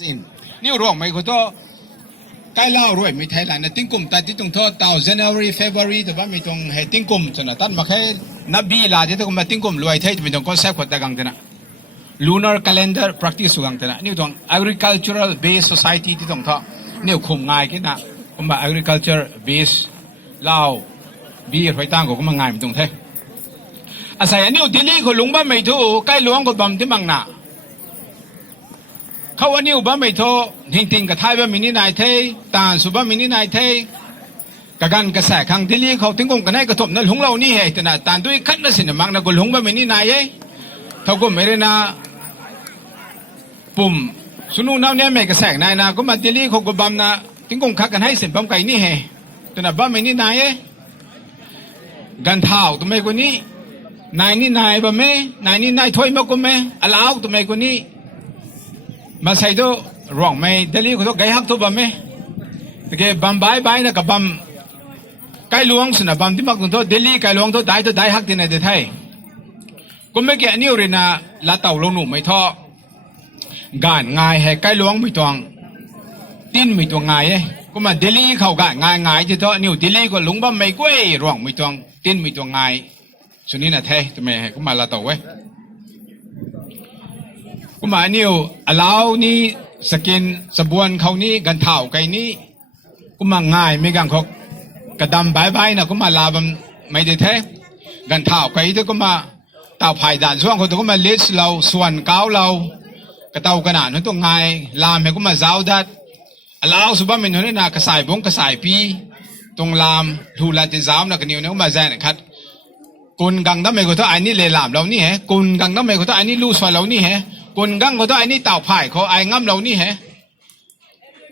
สินนี่ร่วงไม่ก็ต้องใกล้เล่ารวยไม่ไทยแลนด์นะติ้งกุ่มแต่ที่ตรงท่อเตา January February แต่ว่าไม่ตรงให้ติ้งกุ่มจนตั้งมาแค่นับบีลาที่ต้องมาติ้งกุ่มรวยไทยจะไม่ตรงก็แซ่บกว่าแต่กังเถอะนะ lunar calendar practice สุกังเถอะนะนี่ตรง agricultural based society ที่ตรงท่อนี่คุมง่ายกันนะก็มา agriculture based เล่าบีหอยตั้งก็มาง่ายไม่ตรงเท่อาศัยอันนี้ที่นี่คนหลงบ้านไม่ถูกใกล้หลวงก็บำที่บังนาเขาวันนี้บ้านไม่ถูกทิ้งกับไทยบ้านมินินายเทตาสุบ้านมินินายเทกับการกระแสครั้งที่นี่เขาถึงกงกันให้กระทบนั่นหลงเรานี่เหตุแต่ตาด้วยขั้นนั่นสินะมังนะก็หลงบ้านมินินายเเขาก็ไม่ได้นะปุ่มสุนุน้ำเนี่ยไม่กระแสนายนะก็มาที่นี่เขาก็บำนะถึงกงคักกันให้สินบำไก่นี่เหตุแต่บ้านมินินายกันเท้าตัวไม่คนนี้นายนี่นายบ่แม่นายนี่นายถอยมาก็แม่อลาวตัวไม่คนนี้มาใส่ตัวร้องไม่เดลี่ก็ต้องไกหักตัวบ่แม่แต่แกบัมบายบายนะกับบัมไกลหลวงสนะบัมที่มักตัวเดลี่ไกลหลวงตัวได้หักที่ไหนเดไทยก็ไม่แก่นี่เลยนะลาเต่าลงหนุ่มไม่ท้องานง่ายให้ไกลหลวงไม่ตวงติ้นไม่ตวงง่ายก็มาเดลี่เขากะง่ายจะท้อนิวเดลี่ก็หลงบัมไม่กุ้ยร้องไม่ตวงติ้นไม่ตวงง่ายส่วนนี้นะเท่ทำไมก็มาลาเต่าไว้ก็มาเนี่ยอลาวนี่สกินสบวนเขานี่กันเท่าไกนี่ก็มาง่ายไม่กังเขากระดำใบนะก็มาลาบันไม่ได้เท่กันเท่าไกที่ก็มาเต่าไผ่ด่านช่วงเขาก็มาเลสเราส่วนเก้าเรากระเต่าขนาดนั้นต้องง่ายลามให้ก็มาเจ้าดัดอลาวสุบ้ามันนี่นะกระสายบงกระสายปีตรงลามทูลาจะเจ้านะกันเนี่ยก็มาแจ้งนะครับกุนกังน้ำไม่ก็ต้องไอ้นี่เลยลามเรานี่เหรอกุนกังน้ำไม่ก็ต้องไอ้นี่ลูสวาเรานี่เหรอกุนกังก็ต้องไอ้นี่เต่าไผ่เขาไอ้งั้มเรานี่เหรอ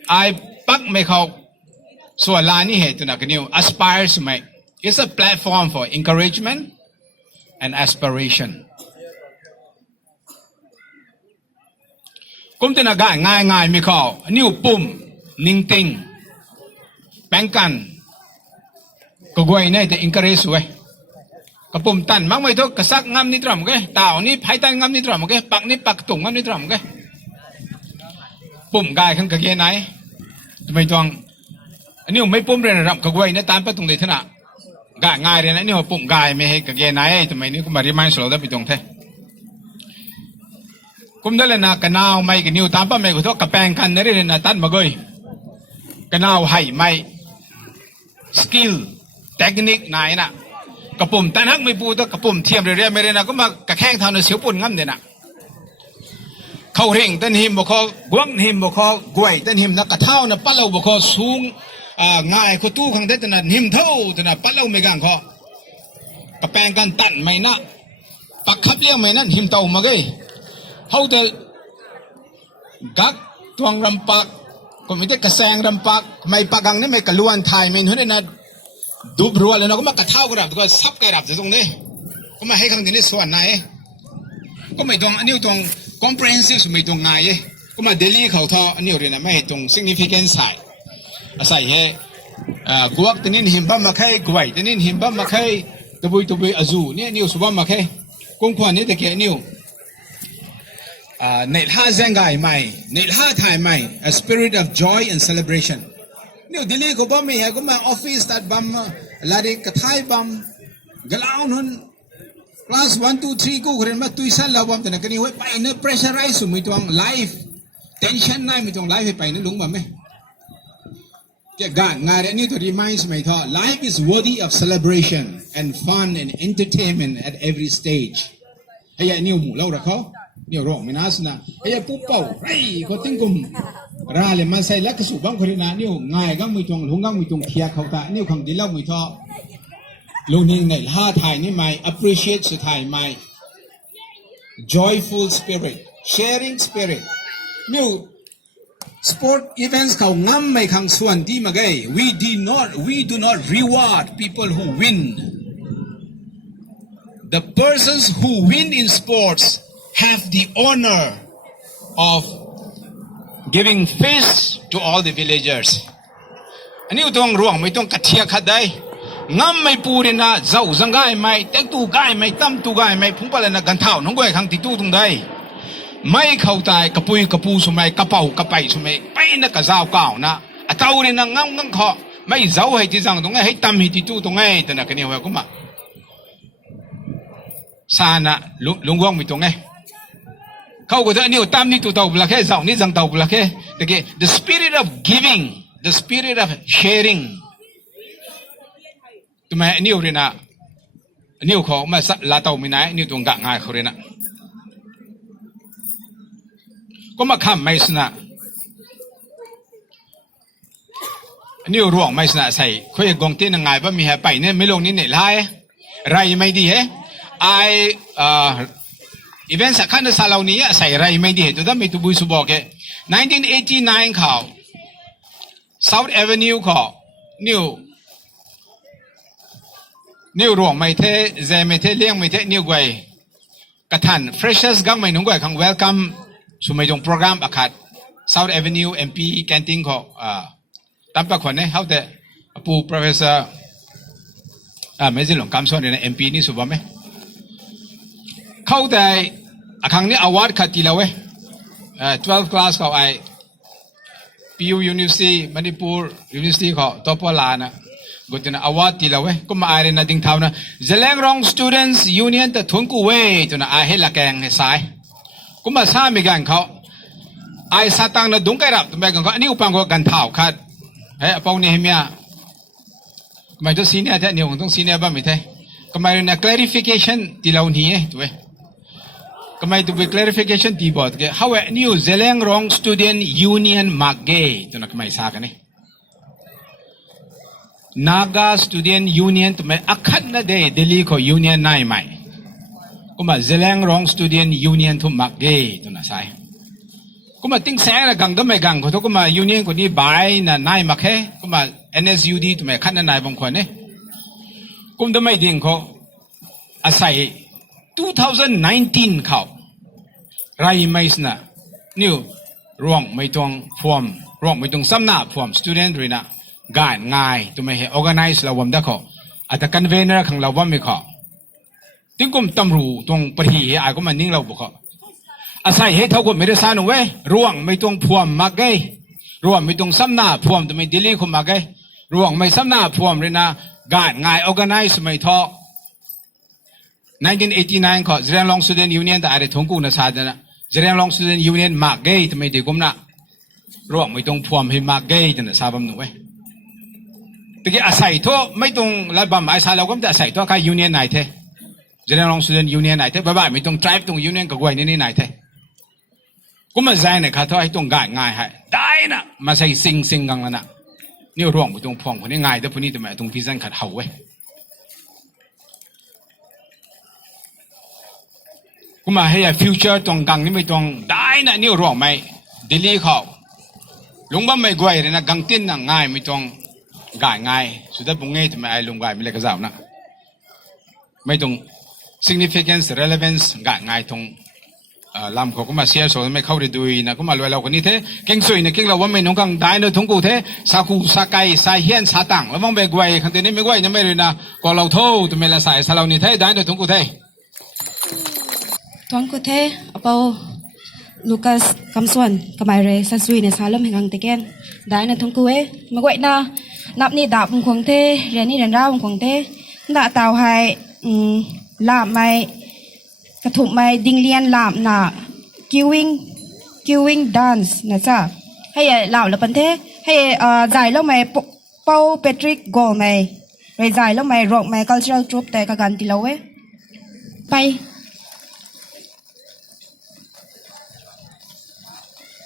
ไอ้ปักไม่เขาส่วนลานี่เหรอตัวนักนิว aspires ไหม it's a platform for encouragement and aspiration กุมตัวนักง่ายไม่เขานิวปุ่มนิ่งติงแป้งกันก็กวยเนี่ยแต่ encourage ไว้กระปุ่มตันมักไม่ทุกกระซักงามนิดหน่อยมั้งแกตาอันนี้ไผ่ตันงามนิดหน่อยมั้งแกปักนี่ปักตุ่งงามนิดหน่อยมั้งแกปุ่มกายขันกระเกยไหนทำไมต้องอันนี้ผมไม่ปุ่มเรียนรับกระกวยเนี่ยตามไปตรงไหนท่านะกายง่ายเลยนะนี่ผมปุ่มกายไม่ให้กระเกยไหนทำไมนี่ก็มารีมายส์เราได้ไปตรงเท่กุมได้เลยนะกระนาวไม่กระนิ้วตามป้าไม่ก็ทุกกระแปงกันนี่เลยนะตันมาเกยกระนาวให้ไม่สกิลเทคนิคไหนนะกระปุ่มแต่นักไม่ปูตัวกระปุ่มเทียมเรื่อยๆไม่ได้นะก็มากระแข้งเท่านั้นเสียวปุ่นงั้นเด่นะเขาเร่งต้นหิมบกกวงหิมบกกวยต้นหิมนักกระเท่านะปั้นเราบกสูงง่ายขตู้ขังเด็ดนะหิมเท่าแต่นะปั้นเราไม่กังคอกระแปงกันตันไม่นะปักขับเลี้ยงไม่นั่นหิมเต่ามาเกยเขาจะกักทวงรำปักก็ไม่ได้กระแซงรำปักไม่ปักกังนี่ไม่กระล้วนไทยไม่เห็นได้นะดูบรัวเลยนะก็มากระเท่ากระดับก็ซับกระดับตรงนี้ก็มาให้คำนี้ส่วนไหนก็ไม่ตรงอันนี้ตรง comprehensive ไม่ตรงไงก็มา daily เขาท่ออันนี้เรียนนะไม่ตรง significant side อาศัยให้กวกตัวนี้หิมบ้ามาแค่กวยตัวนี้หิมบ้ามาแค่ตัวบุยอาจูเนี่ยนิวสุบ้ามาแค่กุ้งขวานนี่แต่แค่นิวในท่าแซงไก่ใหม่ในท่าถ่ายใหม่ a spirit of joy and celebrationนี่ดิลีก็บ่มีก็มาออฟฟิศตัดบัมลาดิกระทายบัมกล่าวนั้นคลาส1 2 3กูเรียนมาตุยสันแล้วบัมแต่นักนี่ไว้ไปเนี่ย pressurize ไม่ต้อง life tension นั่นไม่ต้อง life ไปเนี่ยลุงบัมไหมแกงานนี้ตัว reminds ไม่ท้อ life is worthy of celebration and fun and entertainment at every stage ไอ้ยัยนิวหมู่เล่าหรอเขานี่ร้องไม่น่าสนะไอ้ยัยปุ๊บเป่าไอ้เขาติ้งกุมราเลยมาใส่แล้วก็สูบบางคนนะนี่ง่ายก็ไม่ตรงหลงก็ไม่ตรงเทียเขาตานี่คำดีเล่าไม่ท้อลุงนี่ไงท่าถ่ายนี่ไม่ appreciate สุดท้ายไม่ joyful spirit sharing spirit นี่ sport events เขางั้มไม่ขังส่วนที่มาไง we do not reward people who win the persons who win in sports have the honor of giving feast to all the villagers อันนี้ต้องร่วงไม่ต้องกระเทียขัดได้งั้มไม่ปูเรนะเจ้าสังกายไม่เต็กตู้กายไม่ตั้มตู้กายไม่พุ่งไปเลยนะกันเท่าน้องก้อยขังติดตู้ตรงใด ไม่เข้าใจกระปุยกระปูสมัยกระเป๋ากระไปสมัยไปนักกระเจ้าเก่านะเต่าเรนังงังขอไม่เจ้าให้ที่จังตรงไงให้ตำให้ที่ตู้ตรงไงแต่นักเนี่ยว่าก็มาซานะลุงว่องไม่ตรงไงเขาก็จะนี่ตามนี่ตัวเต่าบุลาแค่เจ้านี่จังเต่าบุลาแค่แต่ก็ the spirit of giving the spirit of sharing ตัวแม่นี่เรนะนี่เขามาลาเต่าไม่ไหนนี่ตัวง่ายเขาเรนะก็มาคำไม่สนะนี่ร่วงไม่สนะใส่คุยกงที่นั่งไงว่ามีเหตุไปเนี่ยไม่ลงนี่เนี่ยไล่ไรไม่ดีเหรอไออีเวนต์สักขันสาลานี้ใส่ไรไม่ดีตัวนั้นไม่ตุบุยสุบอกเก1989เขา South Avenue เขานิวร่วงไม่เทเจไม่เทเลี้ยงไม่เทนิวไว้กระทัน freshers กังไม่นุ่งไว้ขัง welcome สมัยตรงโปรแกรมอาคาด South Avenue MP Canteen เขาตั้งแต่คนเนี่ยเขาแต่ปู professor ไม่ใช่หลงคำสอนเนี่ย MP นี่สุภาพไหมเขาแต่ครั้งนี้อวอร์ดขัดทีละเว้ย12 class เขาไอ PU University มณิปุร University เขาตัวพลานะกูจะนะอวอร์ดทีละเว้ยก็มาไอเรนดิ้งเท่านะ Zhelengrong Students Union แต่ทุนกูเว้ยตัวนะไอเฮลักแกงให้สายก็มาสามีกันเขาไอสตังนะดุงไกรับตัวแม่กันเขาอันนี้อุปกรณ์กันเท่าขัดเฮ้ยปองนี่เฮียไม่ต้องซีเนียร์แท้เนี่ยผมต้องซีเนียร์บ้างไม่ใช่ก็ไม่เรื่อง clarification ที่เราหนีตัวเองก็ไม่ตัว clarification ที่บอกque how a new Zhelengrong Student Union Magay ตัวนั้นก็ไม่ทราบกันนี่ Naga Student Union ตัวไม่อักขัดนะเดย์เดลีก็ Union ไหนไหมก็มา Zhelengrong Student Union ตัว Magay ตัวนั้นใช่ก็มาติ้งแสงนะกังตัวไม่กังก็มา Union คนนี้บายนะไหนมาแค่ก็มา NSUD ตัวไม่ขัดนะไหนบางคนเนี่ยกุมตัวไม่ดิ้งเขาอาศัย2019เขาไรไม่สนะนิวร่วงไม่ต้องฟอร์มร่วงไม่ต้องซ้ำหน้าฟอร์ม student ด้วยนะง่ายตัวไม่ให้ organize เราวันเดียวเขาอาจจะ convener ของเราวันไม่เขาถึงกุมตำรูตรงปรีไอ้ก็มันนิ่งเราบุกเขาอาศัยให้เท่ากับไม่ได้สานุเว้ร่วงไม่ต้องฟอร์มมากเลยร่วงไม่ต้องซ้ำหน้าฟอร์มตัวไม่ดีเลยเขามากเลยร่วงไม่ซ้ำหน้าฟอร์มเลยนะง่าย organize ไม่ท้อ1989เขา Zhelengrong Student Union แต่อะไรทงกูนะสาดนะ Zhelengrong Student Union มากเกย์ทำไมเด็กกุมนะร่วงไม่ต้องพวมให้มากเกย์นะสาบำหนูเว้ยแต่ก็อาศัยทั่วไม่ต้องรับบำอาศัยเราก็จะอาศัยทั่วค่าย Union ไหนเท่ Zhelengrong Student Union ไหนเท่บ้าไม่ต้อง drive ตรง Union กับไว้นี่ไหนเท่กุมมาใจเนี่ยข้าทั่วให้ต้องง่ายให้ได้นะมาใส่ซิงกังแล้วนะนี่ร่วงไม่ต้องพวมคนนี้ง่ายแต่พวกนี้ทำไมต้องพิจารณาขัดเขาเว้ยกูมาให้ฟิวเจอร์ตรงกลางนี่ไม่ตรงได้นะนี่ร่วงไหมดิลีเขาลุงบ้าไม่กวยเลยนะกังตินนะง่ายไม่ตรงง่ายสุดท้ายปุ่งเงี้ยทำไมไอ้ลุงง่ายไม่เล็กกระซ่านะไม่ตรง significance relevanceง่ายตรงลำเขาก็มาเสียส่วนไม่เข้าได้ดูนะก็มาเลยเราคนนี้เท่เก่งสวยนะเก่งเราว่าไม่น้องกังได้เนอะทงกูเท่สาคูสาไก่สายเฮียนสาตังแล้วมองไปกวยขันเตนี้ไม่กวยยังไม่เลยนะก็เราโทษตัวไม่ละสายสาเรานี่เท่ได้เนอะทงกูเท่Tuan ko the apaw Lucas Kamsuan kamay sansui ne salom hengang teken dai na thongku e magwai na nap ni da pung khong the re ni ran ra pung khong the da taw hai la mai ka thup mai ding lian lam na queuing dance na cha hay law la pan the hay zai lo mai Paul Patrick Gol mai re zai lo mai rock mai cultural troupe te ka gan ti lo e pai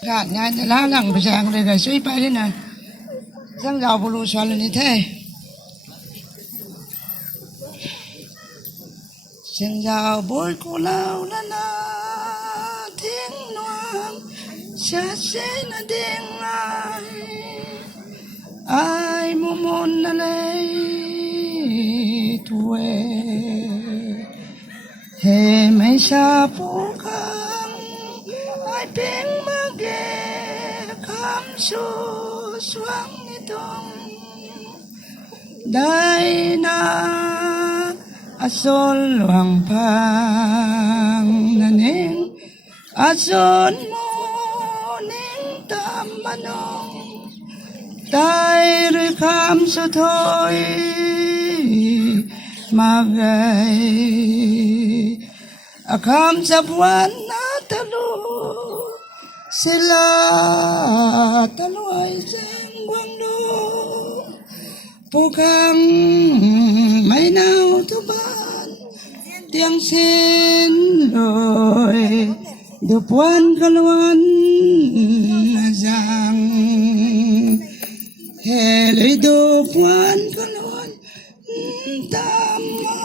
gạt ngay lá lằng phải sang đây là suy bay thế này răng gạo bù lù xoắn là như thế răng gạo bôi cô lao là na tiếng noang xa xế là đen ai ai mù môn là lấy tuổi hè mấy xa phố khang ai bên su suang itong dai na asol wang pang naning อาจนโมนิ่งตามบ้านองตายหรือคำสุดท้ายมาไกอาคำจับวันนาตะลุศิลาตะลอยแสงบวงดูผู้คังไม่นาวทุบานเตียงสิ้นโดยดูปวนกลวนจังเฮลิดูปวนกลวนตามมา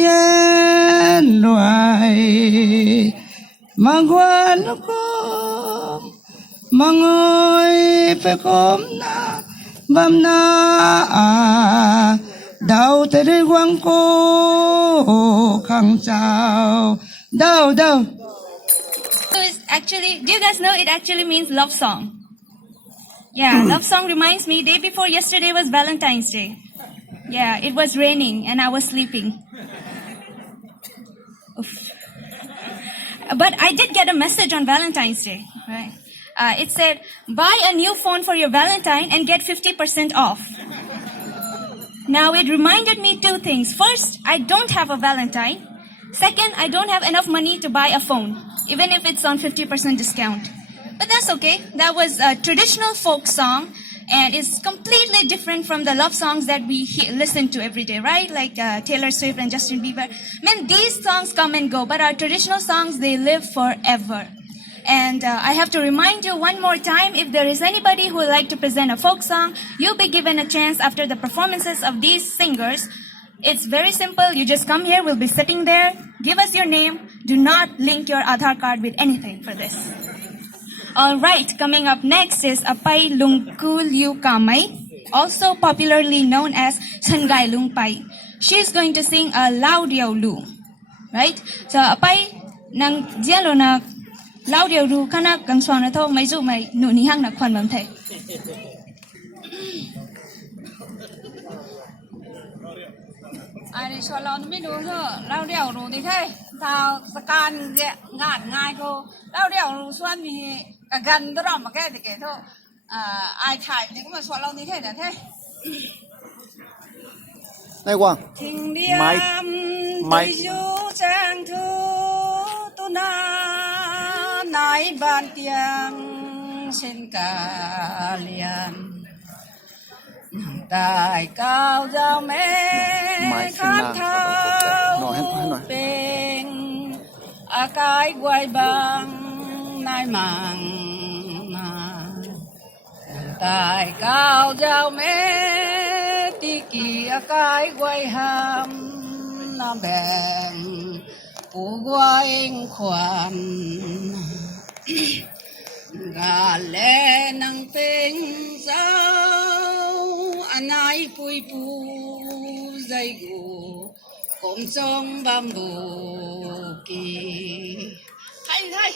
เย็นรวยมังวันลูกมังอยไปคมนาบำนาดาวแต่ได้หวังโกขังเจ้าดาว So it's actually, do you guys know it actually means love song? Yeah, love song reminds me, day before yesterday was Valentine's Day. Yeah, it was raining and I was sleeping. Oof. But I did get a message on Valentine's Day, right? It said, buy a new phone for your Valentine and get 50% off. Now it reminded me two things. First, I don't have a Valentine. Second, I don't have enough money to buy a phone, even if it's on 50% discount. But that's okay. That was a traditional folk song, and it's completely different from the love songs that we listen to every day, right? Like Taylor Swift and Justin Bieber. Man, these songs come and go, but our traditional songs, they live forever. And I have to remind you one more time, if there is anybody who would like to present a folk song, you'll be given a chance after the performances of these singers. It's very simple. You just come here. We'll be sitting there. Give us your name. Do not link your Aadhaar card with anything for this. All right. Coming up next is Apay Lungkul Yu Kamay, also popularly known as Sangay Lungpay. She's going to sing a Lao Diao Lu. Right? So Apay nang dialo na Lao Diao Lu kana kang swan na to may zu may nunihang na kwan mam thay. Ai cho lon mới đúng rồi, lao đèo rồi thì thế, tao scan ngạn ngay cô, lao đèo rồi xuân thì cả gần đó mà cái thì kể thôi, ai thải thì cũng mà cho lon như thế là thế. Này Quang, Tình đi Mike. tôi du trang thu tu na nai ban tiếng xin cả liền. Đại cao giao mê khát thao bên cái quay băng nai màng đại cao giao mê tì kỳ cái quay hàm nam bèn của quay khoan gà lê năng tinh giáo anh ai bùi bù dây gù cũng trong bàm bù kỳ hay hay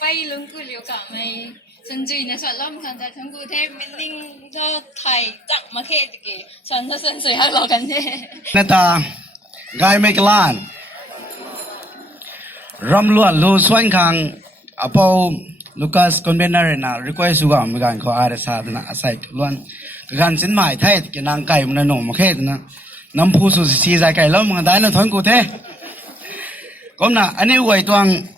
bay lưng cứ liều cả mày chân duy này soạn lâm khán giả thắng cụ thêm mình ninh cho thầy chẳng mà khe thì kì soạn cho sân sưởi hay lo cần thế Neta gai make lan ram luan lu swan khang apo Lucas convener na request suga mi gan ko are sa na asai luan gan sin mai thai ke nang kai mun no ma khe na nam phu su si za kai lo ma dai na thon ku the kom na ani wai tuang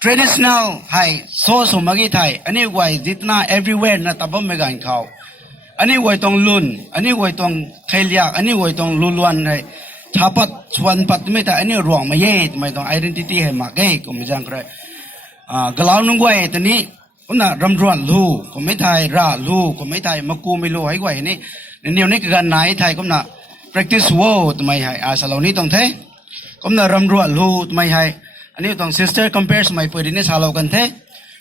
traditional hai so so ma gi thai ani wai jitna everywhere na tabam me gan khao ani wai tong lun ani wai tong khailia ani wai tong luluan hai chapat chuan pat me ta ani ruang ma ye mai tong identity hai ma ge ko mi jang krai galau nung wai tani una ramruan lu ko mai thai ra lu ko mai thai maku mai lu hai wai ni niu ni gan nai thai kom na practice wo mai hai a salon ni tong the kom na ramruan lu mai hai ani tong sister compares mai podi ni salo kan the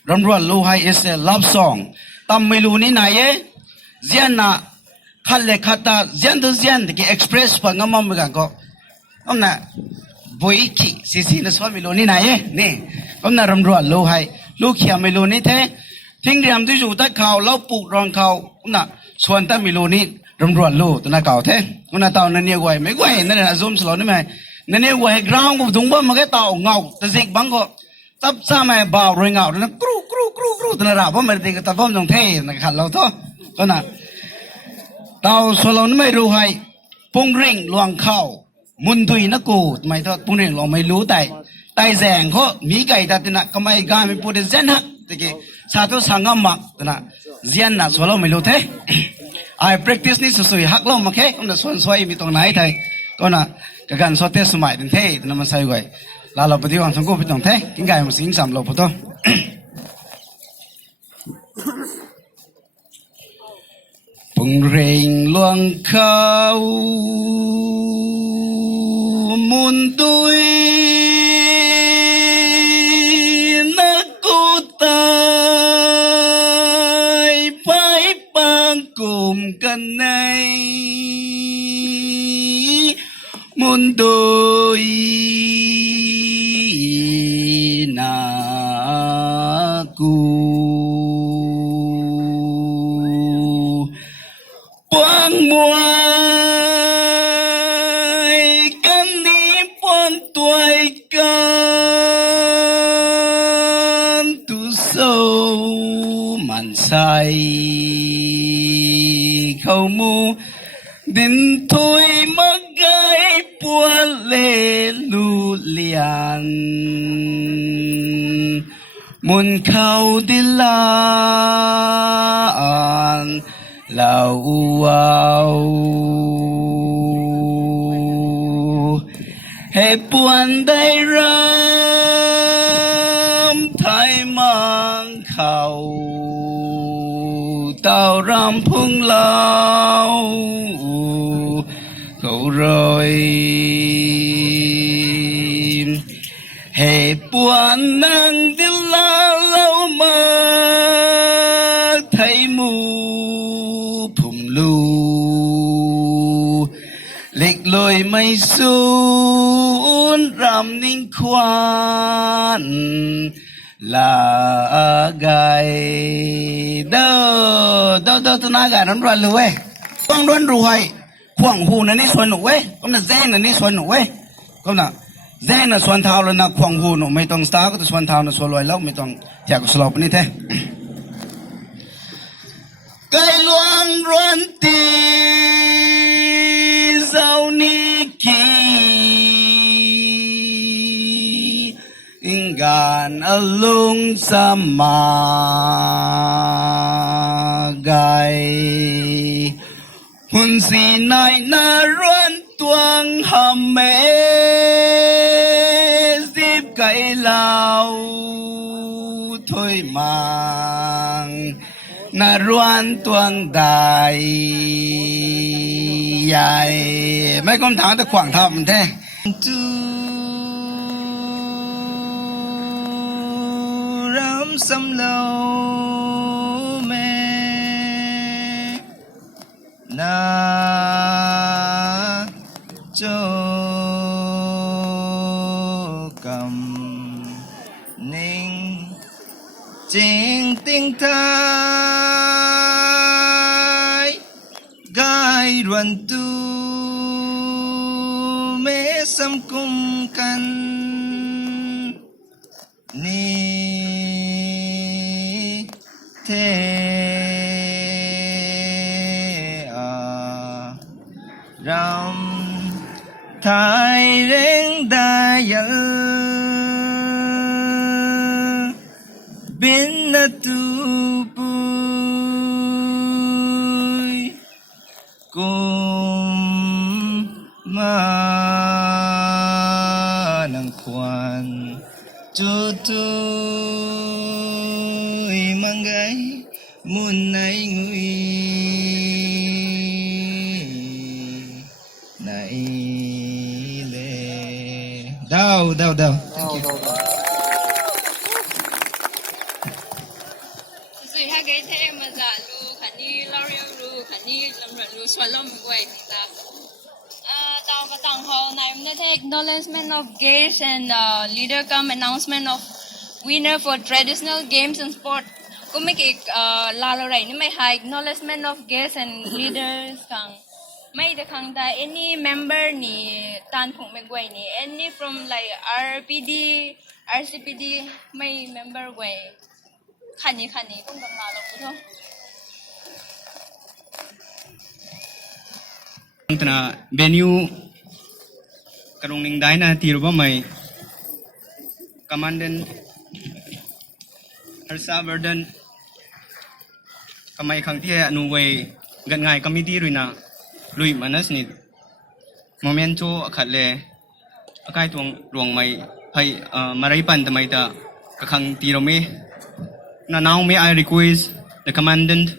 ramruan lu hai is a love song tam mai lu ni na ye zian na khalle khata zian do zian de express pa ngamam ga ko kom na boi ki si na so mi lu ni na ye ni kom na ramruan lu hai lu khia mi lu ni the thing riam tu ju ta khao lau pu rong khao na chuan ta mi lu ni รำรวจลู่ตัวน่าเก่าเท่คนน่าเต่านั่นเนี่ยไว้ไม่ไว้นั่นแหละzoom สโลนี่ไหมนั่นเนี่ยไว้กราวกูถุงบ้ามันก็เต่าเงาแต่สิกบังก็ตับซ้ำไอ้บ่าวรวยเงาแล้วกรูกรูกรูกรูตัวน่าราบว่ามันติดตับบ้าตรงเท่นักขัดเราท้อก็น่ะเต่าสโลนี่ไม่รู้ให้ปุ่งเร่งลวงเข้ามุนทุยนักกูไม่ท้อปุ่งเร่งเราไม่รู้แต่ไต่แสงเขามีไก่แต่ตินะก็ไม่กล้าไม่พูดเส้นหักตะกี้สาธุสังฆมักตินะเจียนน่ะสโลไม่รู้เท่ I practice นี่สุดๆหักลงมาแค่ก็มันส่วนสวยมีตรงไหนไทยก็น่ะการสวดเทศสมัยถึงเท่นั่นมันใส่ไว้ลาเราปฏิวัติสังคมเป็นตรงเท่กินไก่มันสิงสามเราพุทโธปุ่งเร่งลวงเข้ามุนตุยนักกูตายไปปังกุมกันในมุนตุยนักกูปังมวยกันนี้ปังตัวกันตุโซมันใส่เข้ามูดินถุยมักไกปวดเลลูเลียนมุนเข้าดิลานลาวาวให้ปวนได้รำไทยมังเขาเต่ารำพุ่งเหลาเขารอยให้ปวนนั่งดิลาเล่ามาไทยมูพุ่มลูเล็กลอยไม่สูญรำนิ่งควานลาไกเด้อตัวน่ากันนั้นรันเลยเว้ยต้องร้อนรวยขวางหูนั่นนี่ส่วนหนูเว้ยก็น่ะแจ้งนั่นนี่ส่วนหนูเว้ยก็น่ะแจ้งน่ะส่วนเท้าแล้วนะขวางหูหนูไม่ต้องสตาร์ก็แต่ส่วนเท้าน่ะส่วนรวยแล้วไม่ต้องอยากสลบนี่แท้ไก่หลวงร้อนตีเจ้านิกีอิงการอลุงสมาไกหุ่นสีนายนาร้อนตวงหำเมสิบไก่เหลาถ้วยมังนารวนตวงใดใหญ่ไม่ก้มถามแต่ขวางทับมันแท้จูรำสำเลาแม่นาโจกำนิ่งจริงติงไทยกายรวนตูเมสัมกุมกันนี่เทรำไทยเร่งได้ยัลบินนาตูปุยกุมมานังควันจุตุยมังไกมุนในงุยในเลดาว thank youสุดท้ายก็เท่มาจากลูขันนี้เราเรียกลูขันนี้ลำรันลูส่วนลำกวยตาตามประตังเขาในมันได้ acknowledgement of guests and leader come announcement of winner for traditional games and sport โก cũng mấy cái là rồi nên mấy hai acknowledgement of guests and leaders kang mấy the kang ta any member ni tan phụng mấy quay ni any from like RPD RCPD mấy member quay khani cũng đang là luôn thôi tana venue karong ning dai na tiro ba may commandant Harsa Verden kamay khang tia anu way gan ngai committee ruina lui manas ni momento akhat le akai tuang ruang mai phai marai pan tamai ta ka khang tiro me na now may I request the commandant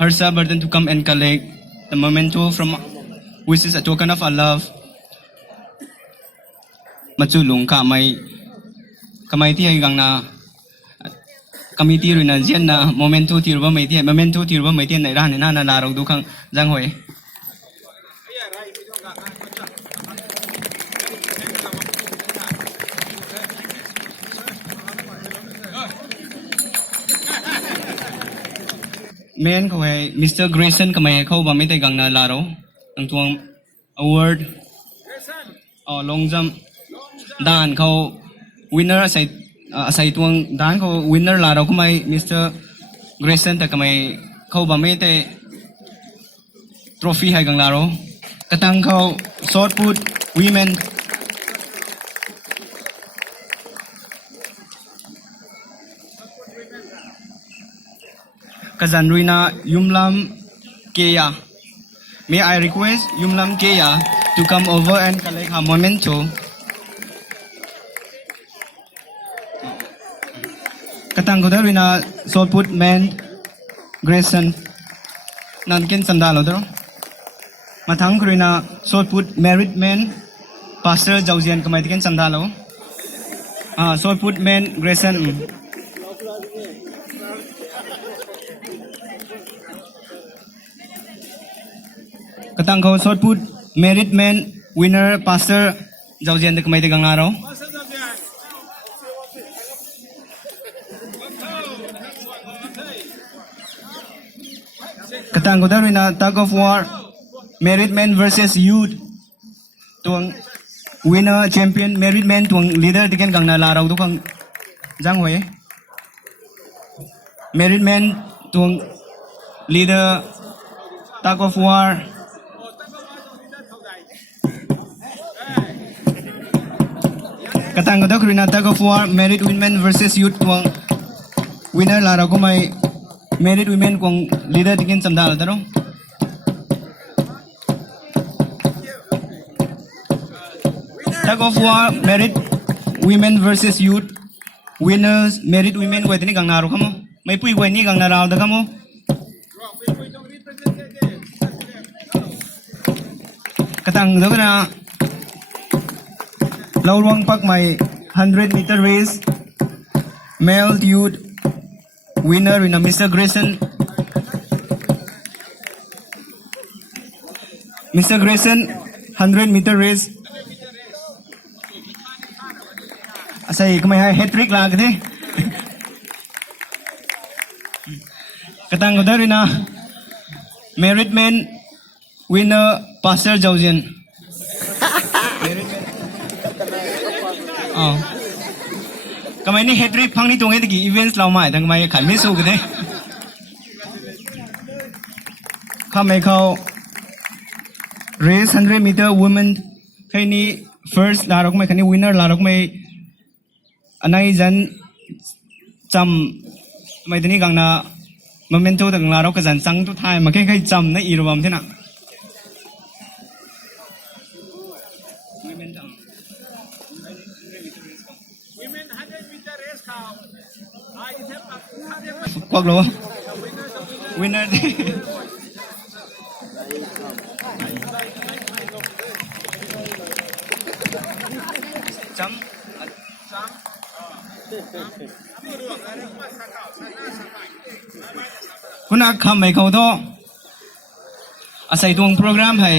Harsa Verden to come and collect the memento from which is a token of our love machulung ka may kamay ti ay gang na committee rin na dyan na momento tiro ba may ti memento tiro ba may ti na irahan na nalarog dukang jang hoy men ko ay Mr. Grayson kamay ko ba may ti gang na laro ang tuwang award long jump dan ko winner asay tuang dan ko winner laro ko may Mr. Grayson ta kamay ko ba may te trophy hay gang laro katang ko shot put women kazan ruina Yumlam Keya. May I request Yumlam Keya to come over and collect her memento. Katang ko daw na shot put man Grayson nankin sandalo daw. Matang ko na shot put married man Pastor Jauzian kamay tikin sandalo. Shot put man Grayson. Katang ko shot put married man winner Pastor Jauzian de kamay tigang araw. Katang ko daw na tug of war married men versus youth tuang winner champion married men tuang leader tiken gang na laraw do kang jang hoy married men tuang leader tug of war katang ko daw na tug of war married women versus youth tuang winner laraw ko may married women kung leader tikin samdal taro tug of war married women versus youth winners married women ko itini gang naro kamo may pui ko ni gang naraw da kamo katang daw na lawrong pak may 100-meter race male youth winner in Mr. Grayson. Mr. Grayson, 100-meter race. Asay kamay hat-trick lag de. Katang ko dari na married man winner Pastor Jauzian. Oh. Kamay ni hat-trick phang ni tong eti events law mai dang mai khan mi su ke de kamay khao race 100-meter women khai ni first la rok mai khani winner la rok mai anai jan cham mai tini gang na memento dang la rok ka jan chang tu thai ma khai cham na i robam thena quắc luôn winner chấm kuna kham mai khâu to asai tuang program hai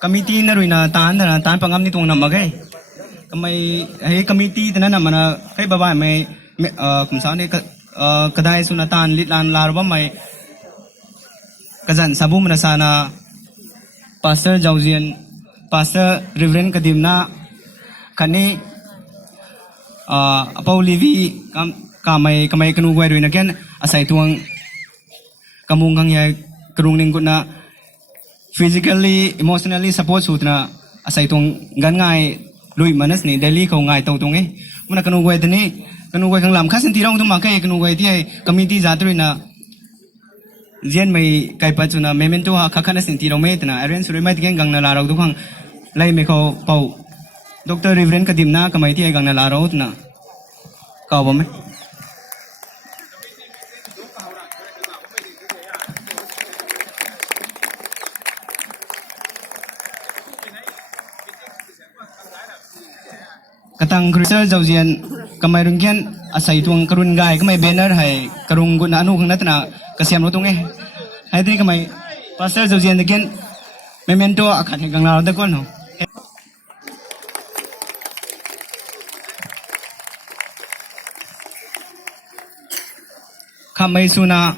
committee na ruina tan pangam ni tuang namagai kamay ay committee tanan naman na kay baba may kung saan ni kadai sunatan litlan laro ba may kazan sabu mana sana Pastor Jauzian Pastor Reverend Kadimna kani apaw livi kamay kanugway rin again asay tuwang kamungkang ya karung ningkot na physically emotionally support suit na asay tuwang ngay lui manas ni daily ko ngai tau tung muna kanugway tani kanugway kang lam khasan tirong tum makai kanugway ti committee zatri na zian mai kai pa chuna memento ha khakhana sin tirong me tana arrange suri mai tigang gang na larau tu khang lai me ko pau Dr. Reverend Kadimna kamai ti gang na larau tna ka ba me katang Crystal Jauzian kamay rungkian asay tuang karun gay kamay banner hay karung gun anu kang natna kasiam lutung hay tini kamay Pastor Jauzian again memento akan gang laro da kon no kamay suna